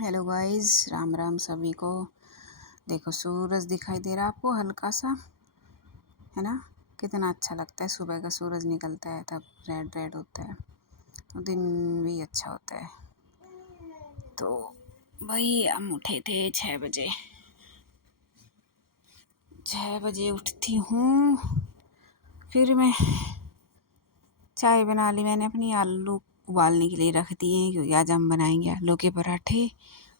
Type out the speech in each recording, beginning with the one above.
Hello guys, Ram Ram सभी को। देखो सूरज दिखाई दे रहा है आपको हल्का सा, है ना। कितना अच्छा लगता है, सुबह का सूरज निकलता है तब रेड रेड होता है तो दिन भी अच्छा होता है। तो भाई हम उठे थे 6 बजे। 6 बजे उठती हूँ, फिर मैं चाय बना ली मैंने अपनी। आलू उबालने के लिए रख दिए क्योंकि आज हम बनाएंगे आलू के पराठे।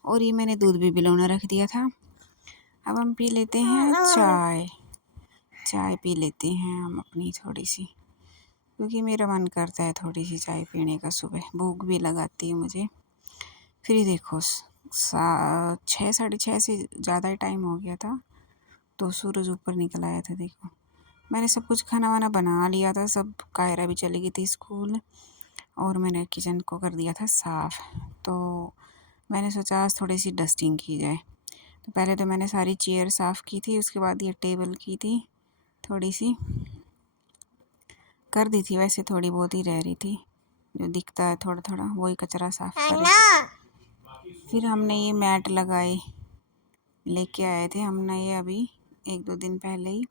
और ये मैंने दूध भी भिगोना रख दिया था। अब हम पी लेते हैं चाय। चाय पी लेते हैं हम अपनी थोड़ी सी, क्योंकि मेरा मन करता है थोड़ी सी चाय पीने का। सुबह भूख भी लगाती है मुझे। फिर ये देखो 6 साढ़े 6 से ज़्यादा ही टाइम हो गया था तो सूरज ऊपर निकल आया था। देखो मैंने सब कुछ खाना वाना बना लिया था, सब। कायरा भी चली गई थी स्कूल और मैंने किचन को कर दिया था साफ़। तो मैंने सोचा आज थोड़ी सी डस्टिंग की जाए। तो पहले तो मैंने सारी चेयर साफ़ की थी, उसके बाद ये टेबल की थी, थोड़ी सी कर दी थी। वैसे थोड़ी बहुत ही रह रही थी, जो दिखता है थोड़ा थोड़ा वही कचरा साफ करे। फिर हमने ये मैट लगाए, लेके आए थे हमने ये अभी 1-2 दिन पहले ही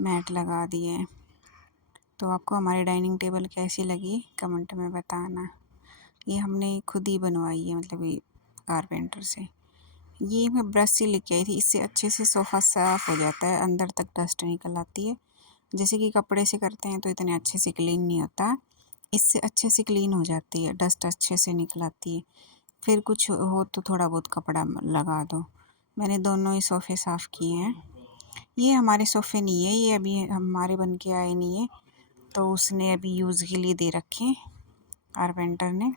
मैट लगा दिए हैं। तो आपको हमारी डाइनिंग टेबल कैसी लगी कमेंट में बताना। ये हमने खुद ही बनवाई है, मतलब ये कारपेंटर से। ये मैं ब्रश से लेके आई थी, इससे अच्छे से सोफ़ा साफ़ हो जाता है, अंदर तक डस्ट निकल आती है। जैसे कि कपड़े से करते हैं तो इतने अच्छे से क्लीन नहीं होता, इससे अच्छे से क्लीन हो जाती है, डस्ट अच्छे से निकल आती है। फिर कुछ हो तो थोड़ा बहुत कपड़ा लगा दो। मैंने दोनों ही सोफ़े साफ़ किए हैं। ये हमारे सोफ़े नहीं है, ये अभी हमारे बन के आए नहीं है, तो उसने अभी यूज़ के लिए दे रखे हैं कारपेंटर ने।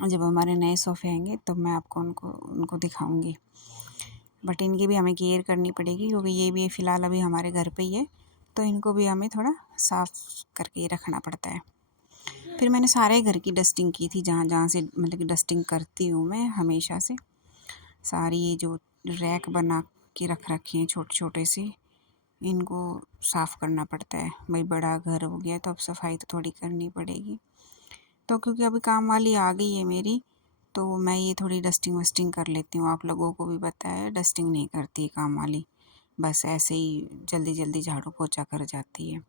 जब हमारे नए सोफ़े आएंगे तो मैं आपको उनको दिखाऊंगी। बट इनकी भी हमें केयर करनी पड़ेगी, क्योंकि ये भी फ़िलहाल अभी हमारे घर पे ही है, तो इनको भी हमें थोड़ा साफ़ करके रखना पड़ता है। फिर मैंने सारे घर की डस्टिंग की थी, जहाँ जहाँ से मतलब कि डस्टिंग करती हूँ मैं हमेशा से। सारी ये जो रैक बना के रख रखे हैं छोटे छोटे से, इनको साफ़ करना पड़ता है। भाई बड़ा घर हो गया तो अब सफाई तो थोड़ी करनी पड़ेगी। तो क्योंकि अभी काम वाली आ गई है मेरी, तो मैं ये थोड़ी डस्टिंग वस्टिंग कर लेती हूँ। आप लोगों को भी पता है डस्टिंग नहीं करती है काम वाली, बस ऐसे ही जल्दी जल्दी झाड़ू पोछा कर जाती है।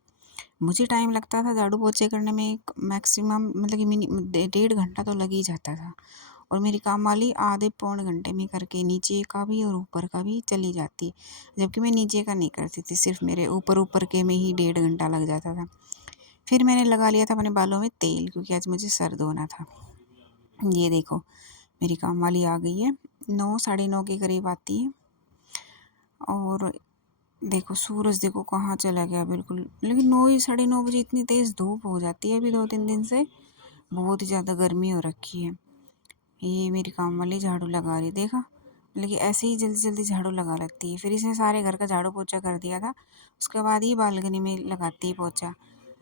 मुझे टाइम लगता था झाड़ू पोछे करने में, एक मैक्सिमम मतलब कि 1.5 घंटा तो लग ही जाता था। और मेरी काम वाली आधे पौने घंटे में करके नीचे का भी और ऊपर का भी चली जाती, जबकि मैं नीचे का नहीं करती थी, सिर्फ मेरे ऊपर ऊपर के में ही 1.5 घंटा लग जाता था। फिर मैंने लगा लिया था अपने बालों में तेल, क्योंकि आज मुझे सर धोना था। ये देखो मेरी काम वाली आ गई है, 9 साढ़े 9 के करीब आती है। और देखो सूरज देखो कहाँ चला गया बिल्कुल। लेकिन 9 साढ़े 9 बजे इतनी तेज़ धूप हो जाती है अभी 2-3 दिन से, बहुत ही ज़्यादा गर्मी हो रखी है। ये मेरी काम वाली झाड़ू लगा रही, देखा। लेकिन ऐसे ही जल्दी जल्दी झाड़ू लगा लेती है। फिर इसने सारे घर का झाड़ू पोछा कर दिया था, उसके बाद ही बालकनी में लगाती है पोछा।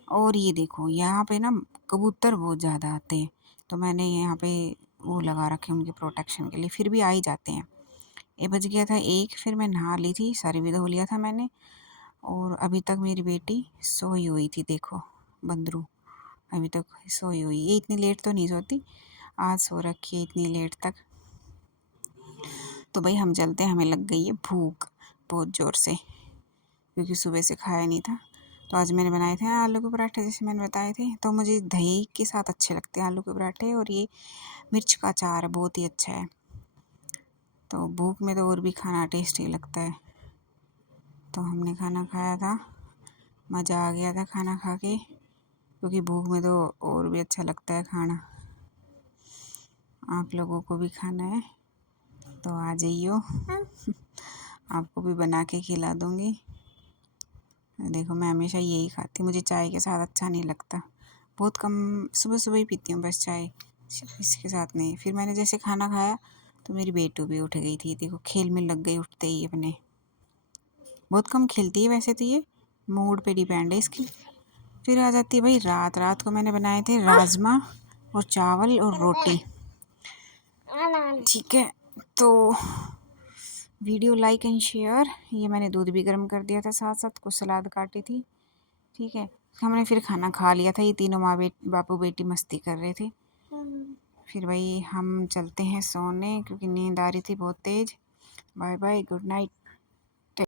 और ये देखो यहाँ पे ना कबूतर बहुत ज़्यादा आते हैं, तो मैंने यहाँ पे वो लगा रखे उनके प्रोटेक्शन के लिए, फिर भी आ ही जाते हैं। ये बज गया था 1, फिर मैं नहा ली थी, सारी भी धो लिया था मैंने। और अभी तक मेरी बेटी सोई हुई थी, देखो बंदरू अभी तक सोई हुई। ये इतनी लेट तो नहीं सोती, आज सो रखी है इतनी लेट तक। तो भाई हम चलते हैं, हमें लग गई है भूख बहुत ज़ोर से, क्योंकि सुबह से खाया नहीं था। तो आज मैंने बनाए थे आलू के पराठे, जैसे मैंने बताए थे। तो मुझे दही के साथ अच्छे लगते हैं आलू के पराठे, और ये मिर्च का अचार बहुत ही अच्छा है। तो भूख में तो और भी खाना टेस्टी लगता है। तो हमने खाना खाया था, मज़ा आ गया था खाना खा के, क्योंकि भूख में तो और भी अच्छा लगता है खाना। आप लोगों को भी खाना है तो आ जाइयो, आपको भी बना के खिला दूँगी। देखो मैं हमेशा यही खाती हूँ, मुझे चाय के साथ अच्छा नहीं लगता। बहुत कम, सुबह सुबह ही पीती हूँ बस चाय, इसके साथ नहीं। फिर मैंने जैसे खाना खाया तो मेरी बेटू भी उठ गई थी, देखो खेल में लग गई उठते ही अपने। बहुत कम खेलती है वैसे तो, ये मूड पे डिपेंड है इसकी। फिर आ जाती है भाई रात। रात को मैंने बनाए थे राजमा और चावल और रोटी, ठीक है। तो वीडियो लाइक एंड शेयर। ये मैंने दूध भी गर्म कर दिया था, साथ साथ कुछ सलाद काटी थी, ठीक है। हमने फिर खाना खा लिया था, ये तीनों माँ बापू बेटी मस्ती कर रहे थे। फिर भाई हम चलते हैं सोने क्योंकि नींद आ रही थी बहुत तेज़। Bye bye, good night.